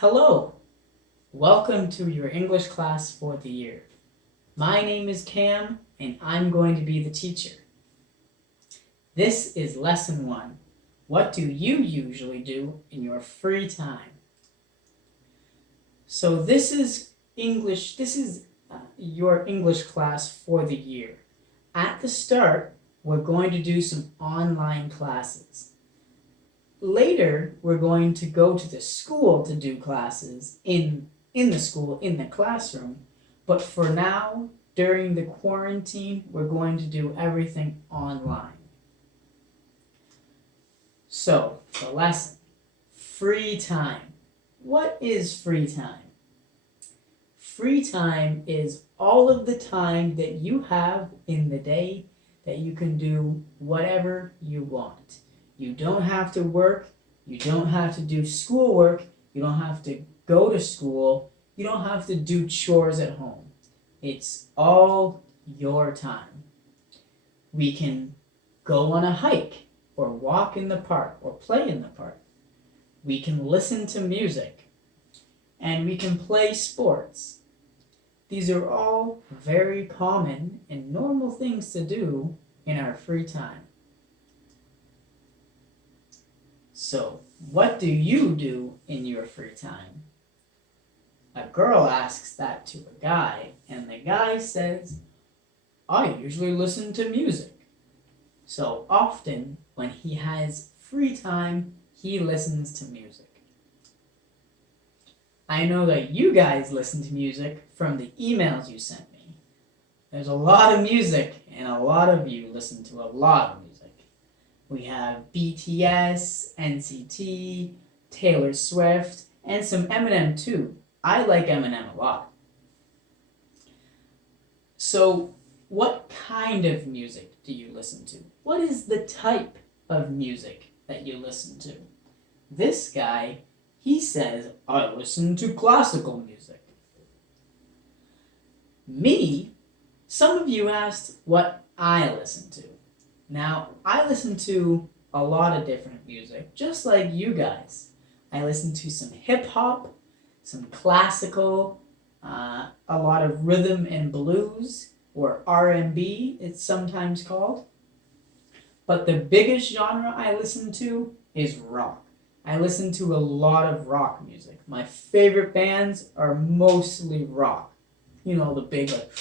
Hello, welcome to your English class for the year. My name is Cam and I'm going to be the teacher. This is lesson 1. What do you usually do in your free time? So this is English, your English class for the year. At the start, we're going to do some online classes. Later, we're going to go to the school to do classes in the school, in the classroom. But for now, during the quarantine, we're going to do everything online. So, the lesson. Free time. What is free time? Free time is all of the time that you have in the day that you can do whatever you want. You don't have to work, you don't have to do schoolwork, you don't have to go to school, you don't have to do chores at home. It's all your time. We can go on a hike, or walk in the park, or play in the park. We can listen to music, and we can play sports. These are all very common and normal things to do in our free time. So, what do you do in your free time? A girl asks that to a guy, and the guy says, I usually listen to music. So often, when he has free time, he listens to music. I know that you guys listen to music from the emails you sent me. There's a lot of music, and a lot of you listen to a lot of music. We have BTS, NCT, Taylor Swift, and some Eminem too. I like Eminem a lot. So, what kind of music do you listen to? What is the type of music that you listen to? This guy, he says, I listen to classical music. Me, some of you asked what I listen to. Now, I listen to a lot of different music, just like you guys. I listen to some hip-hop, some classical, a lot of rhythm and blues, or R&B, it's sometimes called. But the biggest genre I listen to is rock. I listen to a lot of rock music. My favorite bands are mostly rock. You know, the big, like,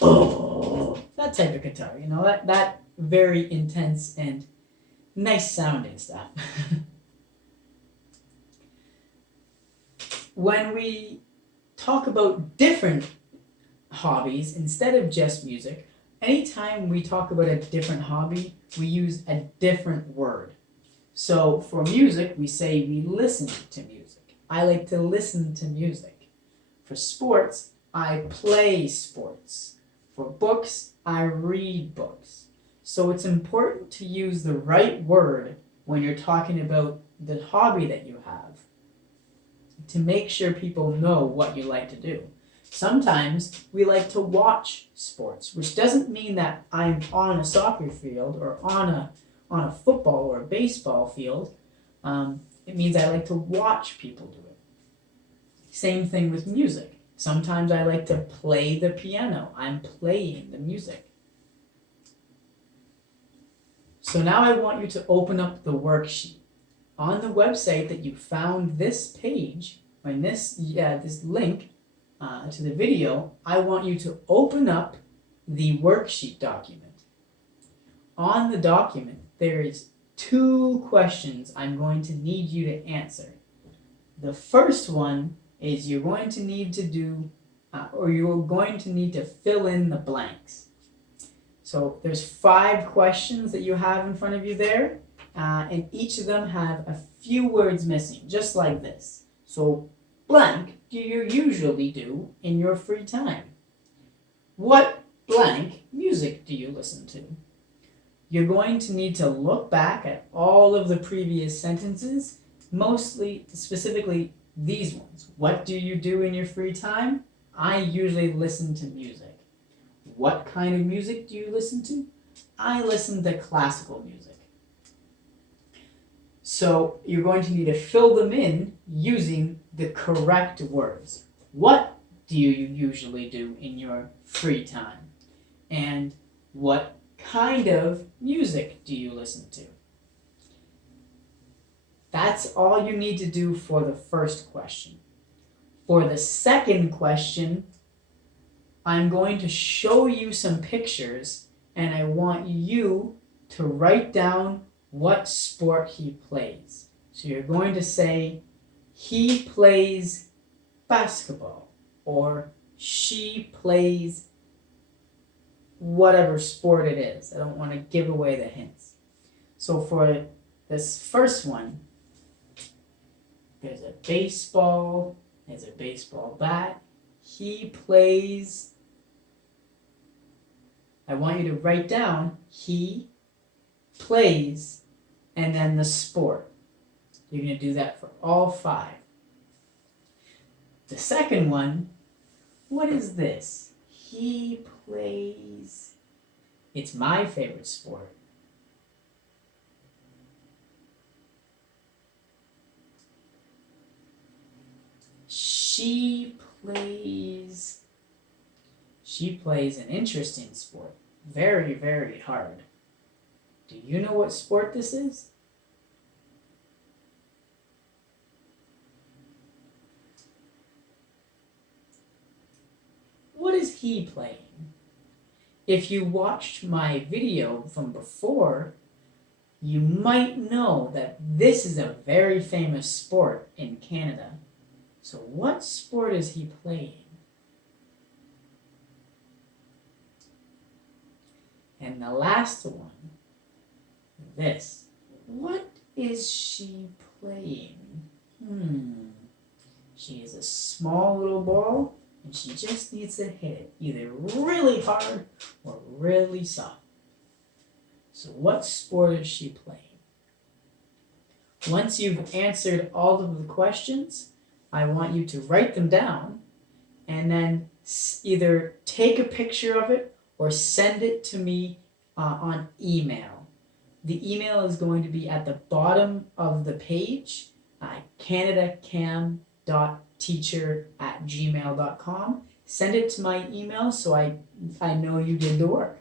oh, that type of guitar, you know, that very intense and nice sounding stuff. When we talk about different hobbies, instead of just music, anytime we talk about a different hobby, we use a different word. So for music, we say we listen to music. I like to listen to music. For sports, I play sports. For books, I read books. So it's important to use the right word when you're talking about the hobby that you have to make sure people know what you like to do. Sometimes we like to watch sports, which doesn't mean that I'm on a soccer field or on a football or a baseball field. It means I like to watch people do it. Same thing with music. Sometimes I like to play the piano. I'm playing the music. So now I want you to open up the worksheet. On the website that you found this page, and this link to the video, I want you to open up the worksheet document. On the document, there is 2 questions I'm going to need you to answer. The first one is you're going to need to do, or you're going to need to fill in the blanks. So there's 5 questions that you have in front of you there, and each of them have a few words missing, just like this. So, blank do you usually do in your free time? What blank music do you listen to? You're going to need to look back at all of the previous sentences, specifically these ones. What do you do in your free time? I usually listen to music. What kind of music do you listen to? I listen to classical music. So you're going to need to fill them in using the correct words. What do you usually do in your free time? And what kind of music do you listen to? That's all you need to do for the first question. For the second question, I'm going to show you some pictures and I want you to write down what sport he plays. So you're going to say, he plays basketball, or she plays whatever sport it is. I don't want to give away the hints. So for this first one, there's a baseball bat. He plays, I want you to write down, he plays, and then the sport. You're going to do that for all 5. The second one, what is this? He plays, it's my favorite sport. She plays an interesting sport. Very, very hard. Do you know what sport this is? What is he playing? If you watched my video from before, you might know that this is a very famous sport in Canada. So what sport is he playing? And the last one, this. What is she playing? She is a small little ball, and she just needs to hit it, either really hard or really soft. So what sport is she playing? Once you've answered all of the questions, I want you to write them down and then either take a picture of it or send it to me on email. The email is going to be at the bottom of the page, canadacam.teacher@gmail.com. Send it to my email so I know you did the work.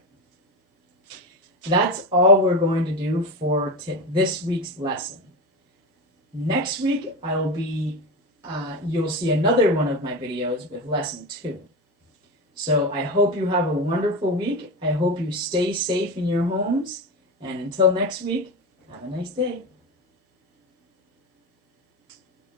That's all we're going to do for this week's lesson. Next week, you'll see another one of my videos with lesson 2. So I hope you have a wonderful week. I hope you stay safe in your homes. And until next week, have a nice day.